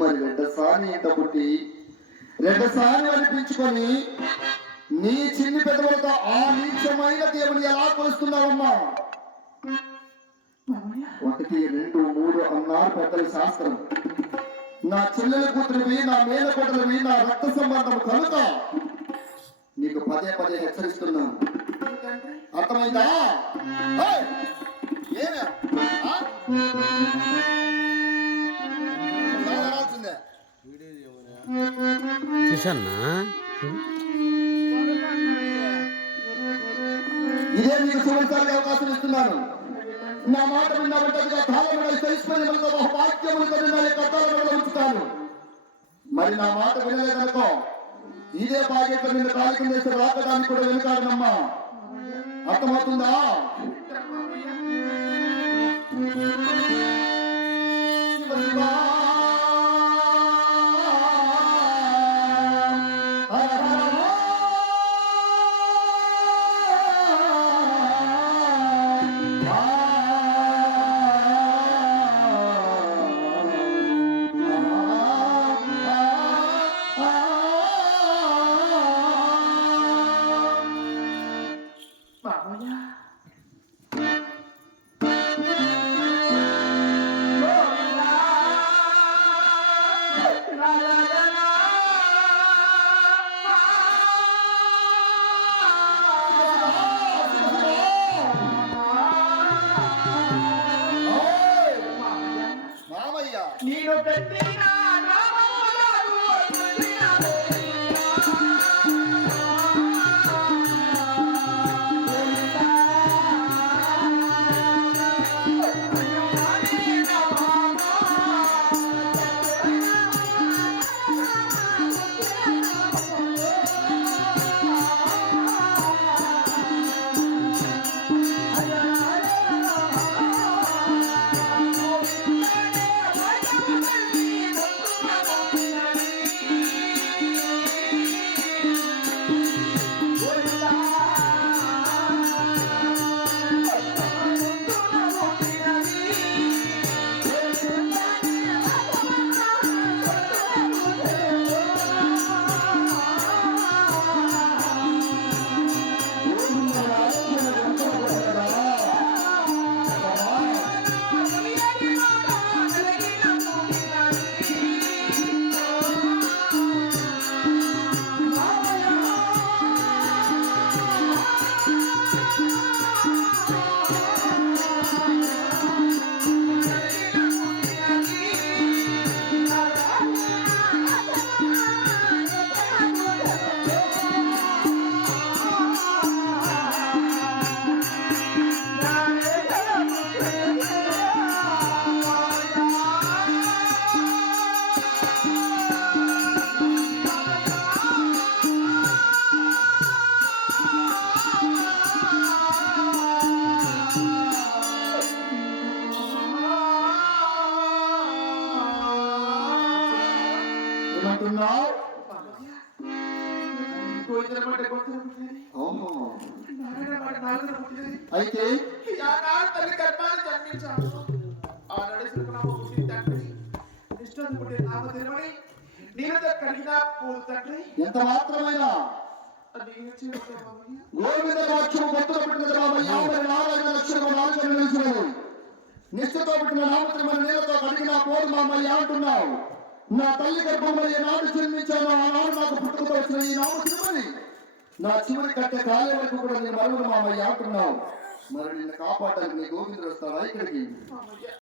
మరి రెడ్డసాని ఇంత పుట్టి రెడ్డసాని అనిపించుకొని నీ చిన్ని పెదవులతో ఆ నీచమైన దేవుని ఎలా కొలుస్తున్నావమ్మా? 1 2 3 అన్నారు పెద్దల శాస్త్రం. నా చెల్లెల కూతురివి, నా మేనకోటలవి, నా రక్త సంబంధం కనుక నీకు పదే పదే హెచ్చరిస్తున్నాను. అర్థమైందా? ఇదే మీకు చివరిసారి అవకాశం ఇస్తున్నాను. నా మాట విన్నబడ్డగా తాళమెడలు తెలుసుకునేందుకు వాక్యములతో కథాలను ఉంచుతాను. మరి నా మాట వినలేదనుకో ఇదే బాధ్యత నిన్ను కాలి కింద రాకడానికి కూడా వెనుకాడనమ్మా. అర్థమవుతుందా? నేను పెట్టిన అయితే ఎంత మాత్రమైన గోవింద వాక్యం కొత్తగా పెట్టిన నిష్ఠతో పెట్టిన నామత్రమైన నీళ్ళతో కడిగిన పోదు మామయ్య అంటున్నావు. నా తల్లి గర్భంలో ఏనాడు జన్మించాను ఆనాడు నాకు పుట్టుకతో వచ్చిన ఈ నామశ్రీమని నా చివరి కట్టే కాలే వరకు కూడా నేను మరుగుడు మామయ్య అంటున్నావు. మరి నిన్ను కాపాడడానికి నీ గోవిందుడు వస్తావా ఇక్కడికి?